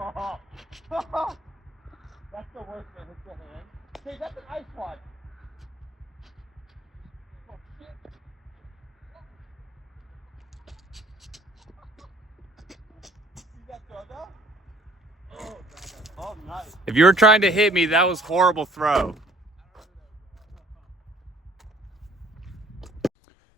That's the worst way with the hand. Hey, that's an ice pod. Oh, shit. See that throw though? Oh, God. Oh, nice. If you were trying to hit me, that was horrible throw.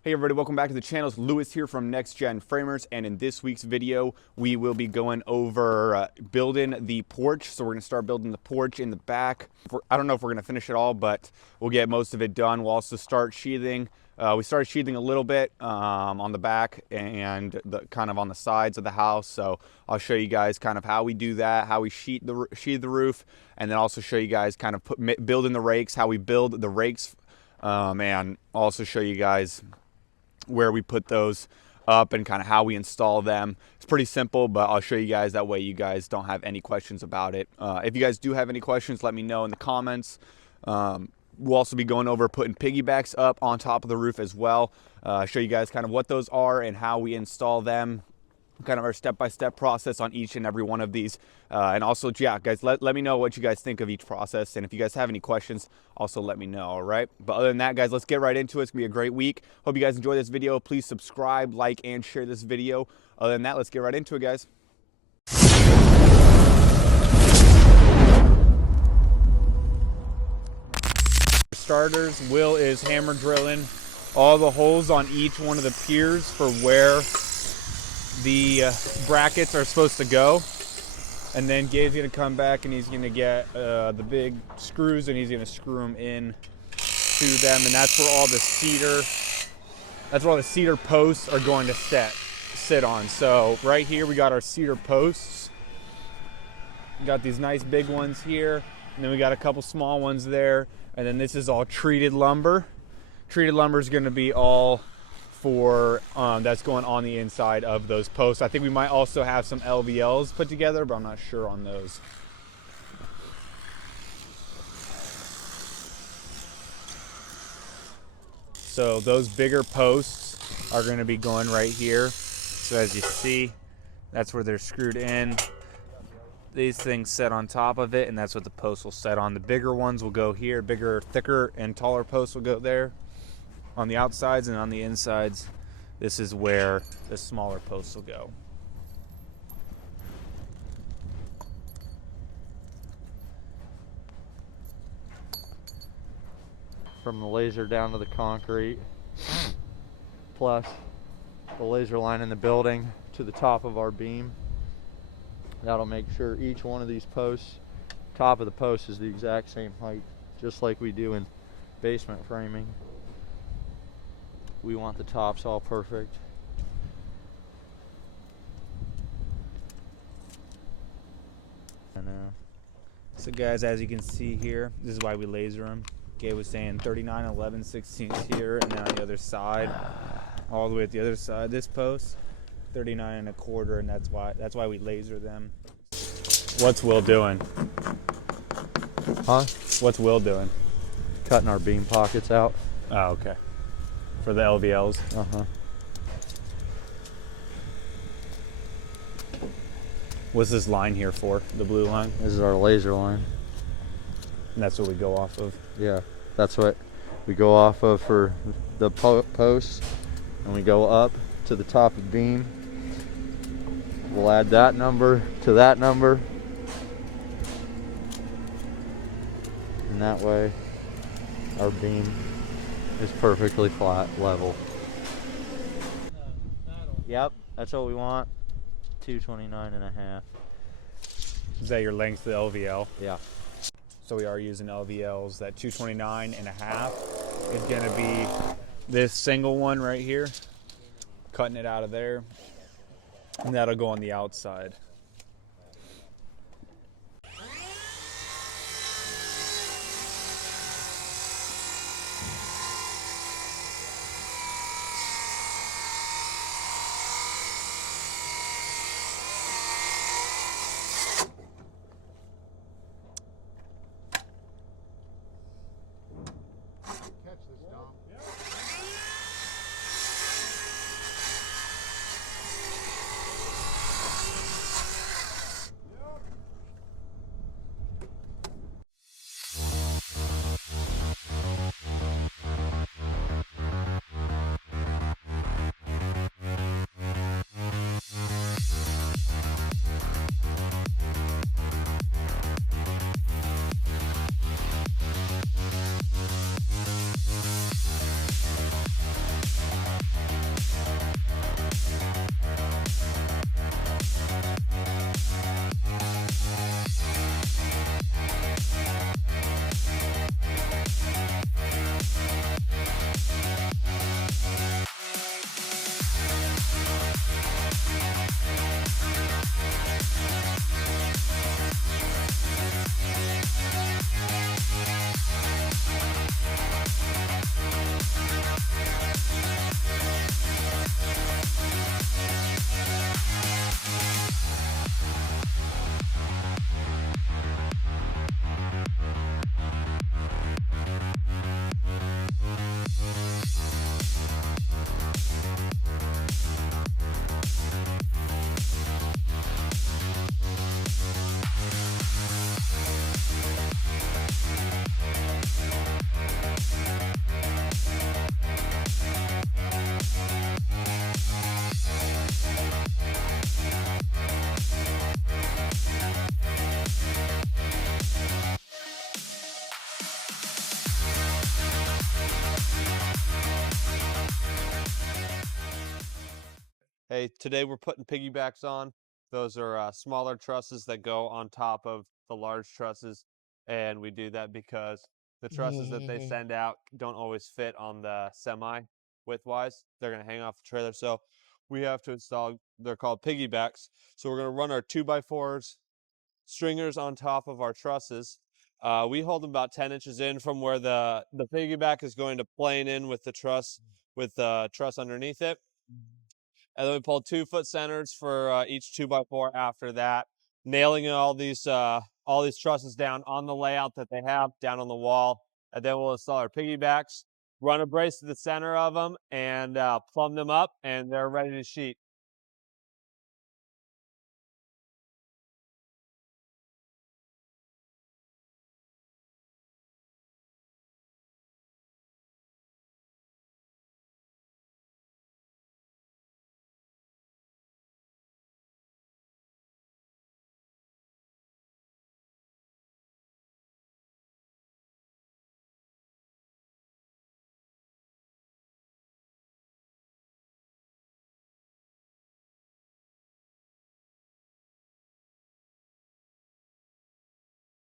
Hey everybody, welcome back to the channel. It's Lewis here from Next Gen Framers, and in this week's video we will be going over building the porch. So we're going to start building the porch in the back. I don't know if we're going to finish it all, but we'll get most of it done. We'll also start sheathing. We started sheathing a little bit on the back and kind of on the sides of the house. So I'll show you guys kind of how we do that, how we sheathe the roof, and then also show you guys kind of building the rakes, how we build the rakes, and also show you guys where we put those up and kind of how we install them. It's pretty simple, but I'll show you guys, that way you guys don't have any questions about it. If you guys do have any questions, let me know in the comments. We'll also be going over putting piggybacks up on top of the roof as well. Show you guys kind of what those are and how we install them, kind of our step-by-step process on each and every one of these. And also, yeah, guys, let me know what you guys think of each process. And if you guys have any questions, also let me know, all right? But other than that, guys, let's get right into it. It's gonna be a great week. Hope you guys enjoy this video. Please subscribe, like, and share this video. Other than that, let's get right into it, guys. For starters, Will is hammer drilling all the holes on each one of the piers for where the brackets are supposed to go. And then Gabe's gonna come back and he's gonna get the big screws and he's gonna screw them in to them, and that's where all the cedar posts are going to sit on. So right here we got our cedar posts. We got these nice big ones here, and then we got a couple small ones there, and then this is all treated lumber. Treated lumber is gonna be all for that's going on the inside of those posts. I think we might also have some LVLs put together, but I'm not sure on those. So those bigger posts are going to be going right here. So as you see, that's where they're screwed in. These things set on top of it, and that's what the posts will set on. The bigger ones will go here. Bigger, thicker, and taller posts will go there on the outsides, and on the insides, this is where the smaller posts will go. From the laser down to the concrete, plus the laser line in the building to the top of our beam. That'll make sure each one of these posts, top of the post, is the exact same height, just like we do in basement framing. We want the tops all perfect. So guys, as you can see here, this is why we laser them. Gabe was saying 39, 11, 16 here, and then on the other side, all the way at the other side, this post, 39 1/4, and that's why we laser them. What's Will doing? Huh? What's Will doing? Cutting our beam pockets out. Oh, okay. For the LVLs. Uh-huh. What's this line here for? The blue line? This is our laser line. And that's what we go off of. Yeah, that's what we go off of for the posts, and we go up to the top of the beam. We'll add that number to that number, and that way our beam is perfectly flat, level. Yep, that's what we want. 229 1/2. Is that your length of the LVL? Yeah. So we are using LVLs. That 229 1/2 is going to be this single one right here. Cutting it out of there. And that'll go on the outside. Hey, today we're putting piggybacks on. Those are smaller trusses that go on top of the large trusses, and we do that because the trusses that they send out don't always fit on the semi widthwise. They're going to hang off the trailer, so we have to install, they're called piggybacks. So we're going to run our 2x4s stringers on top of our trusses. We hold them about 10 inches in from where the piggyback is going to plane in with the truss underneath it. And then we pulled 2-foot centers for each 2x4 after that, nailing all these trusses down on the layout that they have down on the wall. And then we'll install our piggybacks, run a brace to the center of them, and plumb them up, and they're ready to sheet.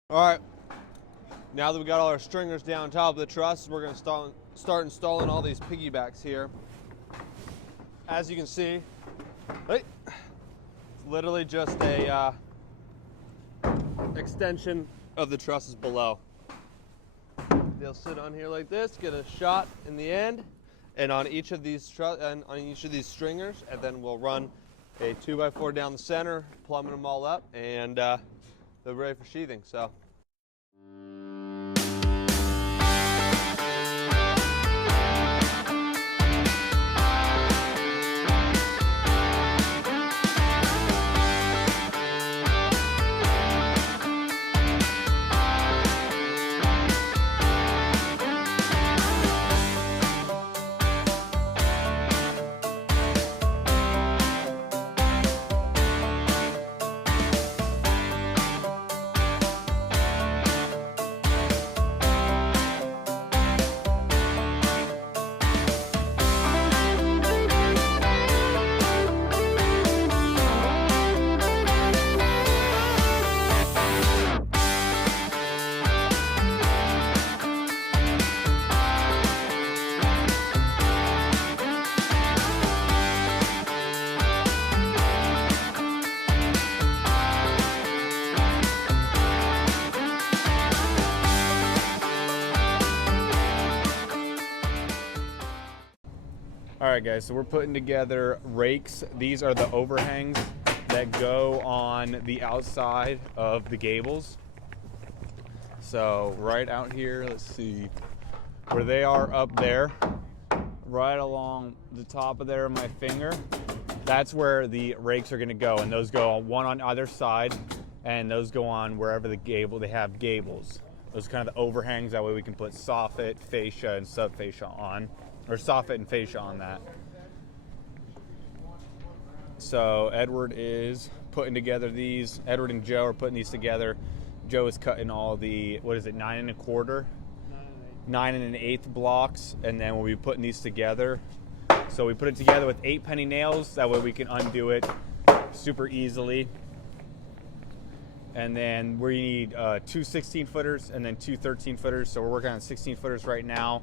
All right, now that we got all our stringers down top of the truss, we're gonna start installing all these piggybacks here. As you can see, it's literally just a extension of the trusses below. They'll sit on here like this, get a shot in the end, and on each of these stringers, and then we'll run a 2x4 down the center, plumbing them all up, and they're ready for sheathing. So. All right, guys, so we're putting together rakes. These are the overhangs that go on the outside of the gables. So right out here, let's see, where they are up there, right along the top of there, my finger, that's where the rakes are gonna go. And those go on one on either side, and those go on wherever the gable, they have gables. Those are kind of the overhangs, that way we can put soffit, fascia, and sub-fascia on. Or soffit and fascia on that. So Edward is putting together these. Edward and Joe are putting these together. Joe is cutting all the, 9 1/4? 9 1/8 blocks, and then we'll be putting these together. So we put it together with 8-penny nails, that way we can undo it super easily. And then we need 2 16-footers and then 2 13-footers. So we're working on 16-footers right now.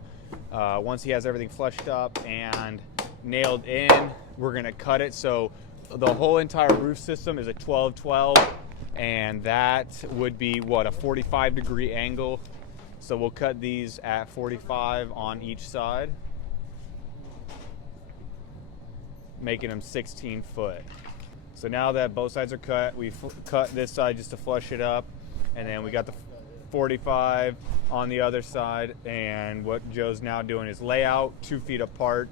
Once he has everything fleshed up and nailed in, we're gonna cut it. So the whole entire roof system is a 12-12, and that would be what, a 45-degree angle. So we'll cut these at 45 on each side, making them 16 foot. So now that both sides are cut, we've cut this side just to flush it up, and then we got the 45 on the other side. And what Joe's now doing is layout 2 feet apart,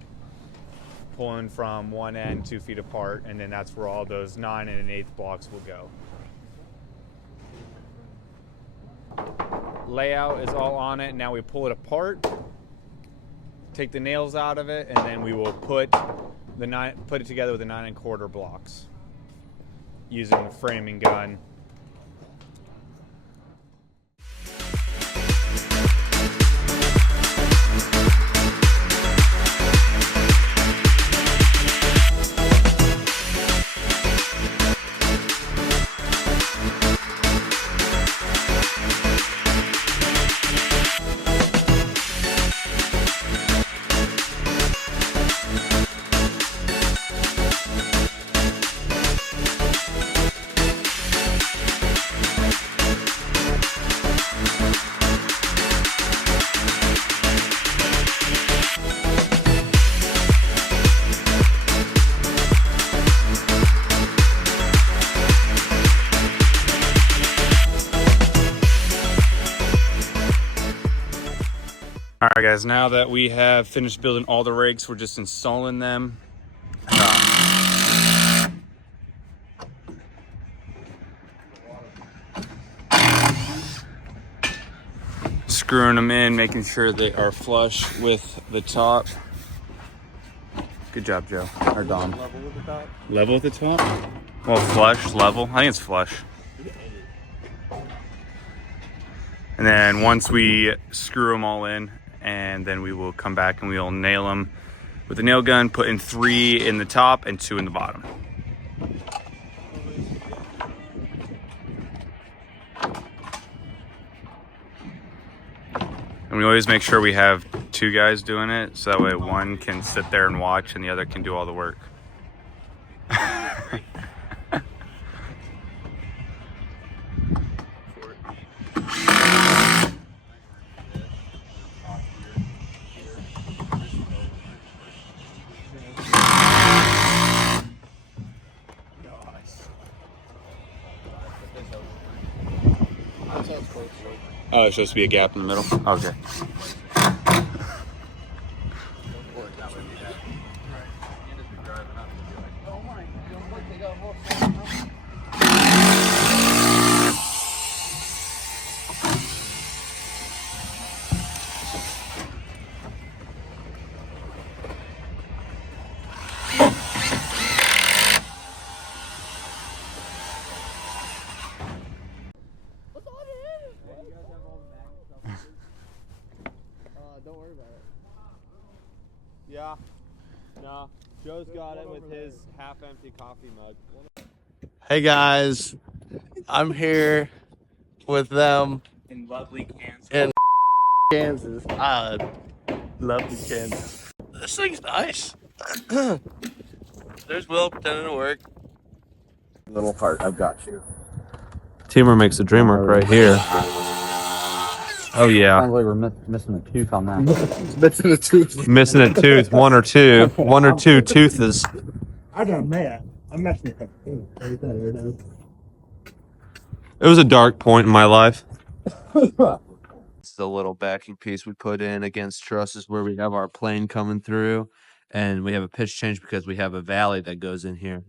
pulling from one end 2 feet apart, and then that's where all those 9 1/8 blocks will go. Layout is all on it. Now we pull it apart, take the nails out of it, and then we will put it together with the 9 1/4 blocks using the framing gun. Alright guys, now that we have finished building all the rakes, we're just installing them. Screwing them in, making sure they are flush with the top. Good job, Joe. Or Dom. Level with the top. Level with the top? Well, flush, level. I think it's flush. And then once we screw them all in, and then we will come back and we'll nail them with a nail gun, putting 3 in the top and 2 in the bottom. And we always make sure we have 2 guys doing it, so that way one can sit there and watch and the other can do all the work. Oh, it's supposed to be a gap in the middle? Okay. Don't worry about it. Yeah. No. Joe's got it with his half-empty coffee mug. Hey guys, I'm here with them In lovely Kansas. in Kansas. Lovely Kansas. This thing's nice. There's Will pretending to work. Little heart, I've got you. Teamwork makes the dream work right here. Oh yeah. Sounds like we're missing a tooth on that. Missing a tooth. Missing a tooth, one or two toothes. I got mad. I'm messing with it. It was a dark point in my life. It's the little backing piece we put in against trusses where we have our plane coming through, and we have a pitch change because we have a valley that goes in here.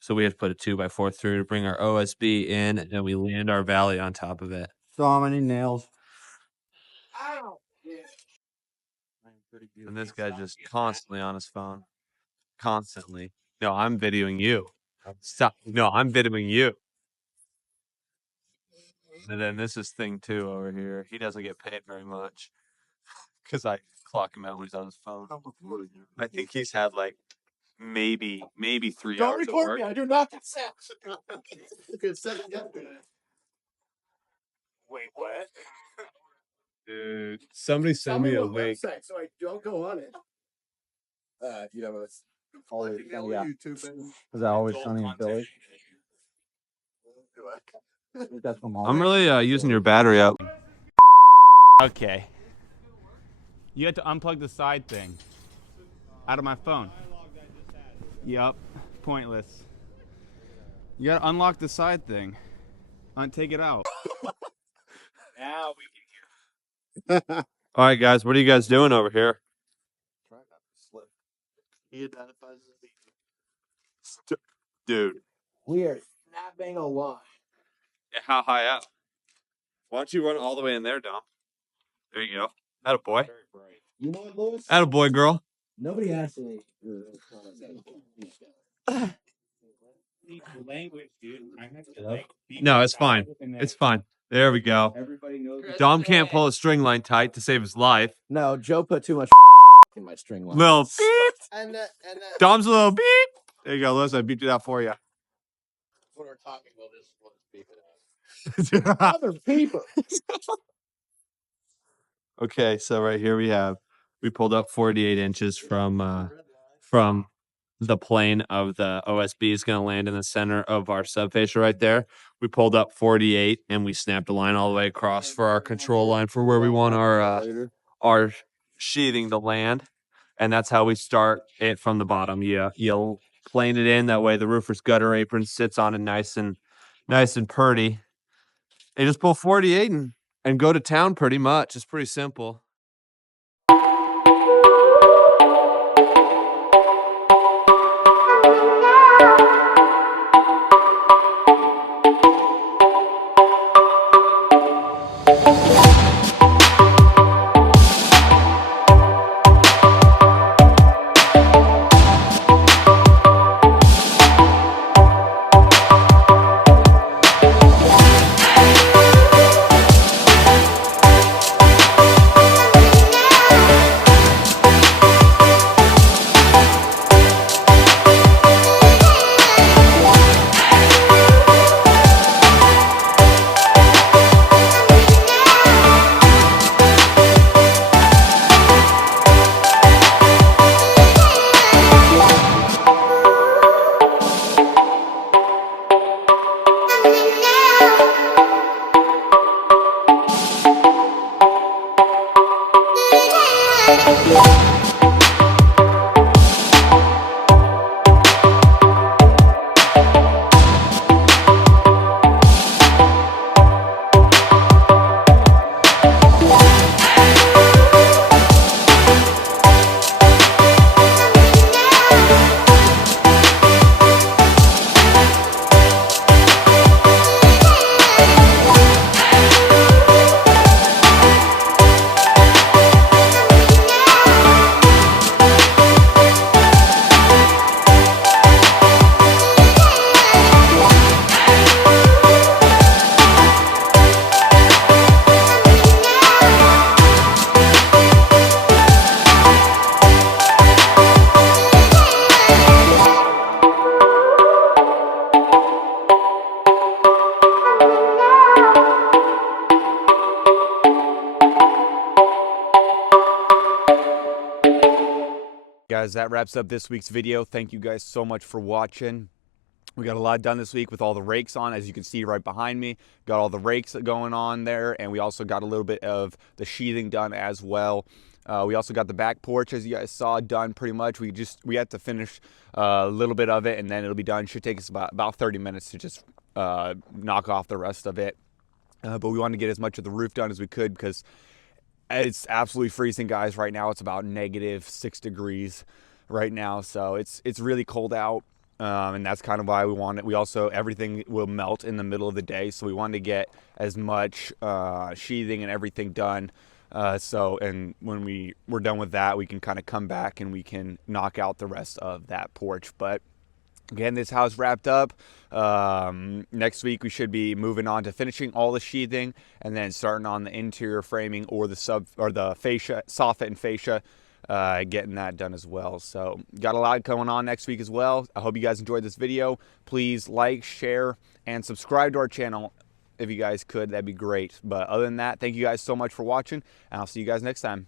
So we have to put a 2x4 through to bring our OSB in, and then we land our valley on top of it. So many nails. And this guy's just constantly on his phone. Constantly. No, I'm videoing you. Stop. No, I'm videoing you. And then this is thing 2 over here. He doesn't get paid very much because I clock him out when he's on his phone. I think he's had like maybe 3 Don't hours of record work. me. I do not consent. It's 7 yesterday. Wait, what? Dude, somebody send me a link. Website, so I don't go on it. You know, it's Always, yeah. YouTube. Is that always sunny in Philly? That's from I'm really using your battery up. Okay. You had to unplug the side thing out of my phone. Yup. Pointless. You gotta unlock the side thing. Take it out. Now we can All right, guys, what are you guys doing over here? Try not to slip. He identifies as the Dude, We are snapping a line. how high up? Why don't you run all the way in there, Dom? There you go. Attaboy. You know what, Lewis? Attaboy, girl. Nobody asked me. language, dude. No, it's fine. It's fine. There we go. Everybody knows. Dom can't pull a string line tight to save his life. No, Joe put too much in my string line. Little beep. And Dom's a little beep. There you go, Liz. I beeped it out for you. when we're talking, we'll just beep it out. Other people. Okay, so right here we pulled up 48 inches from the plane of the OSB is going to land in the center of our subfascia right there. We pulled up 48 and we snapped a line all the way across for our control line for where we want our sheathing to land. And that's how we start it from the bottom. You'll plane it in that way the roofer's gutter apron sits on it nice and purty. And just pull 48 and go to town pretty much. It's pretty simple. Guys, that wraps up this week's video. Thank you guys so much for watching. We got a lot done this week with all the rakes on, as you can see right behind me. Got all the rakes going on there, and we also got a little bit of the sheathing done as well. We also got the back porch, as you guys saw, done pretty much. We had to finish a little bit of it, and then it'll be done. Should take us about 30 minutes to just knock off the rest of it. But we wanted to get as much of the roof done as we could because it's absolutely freezing, guys. Right now it's about -6 degrees right now, so it's really cold out, and that's kind of why we want it. We also, everything will melt in the middle of the day, so we wanted to get as much sheathing and everything done. And when we're done with that, we can kind of come back and we can knock out the rest of that porch. But again, this house wrapped up. Next week we should be moving on to finishing all the sheathing and then starting on the interior framing or the fascia, soffit and fascia, getting that done as well. So got a lot going on next week as well. I hope you guys enjoyed this video. Please like, share, and subscribe to our channel if you guys could. That'd be great. But other than that, thank you guys so much for watching, and I'll see you guys next time.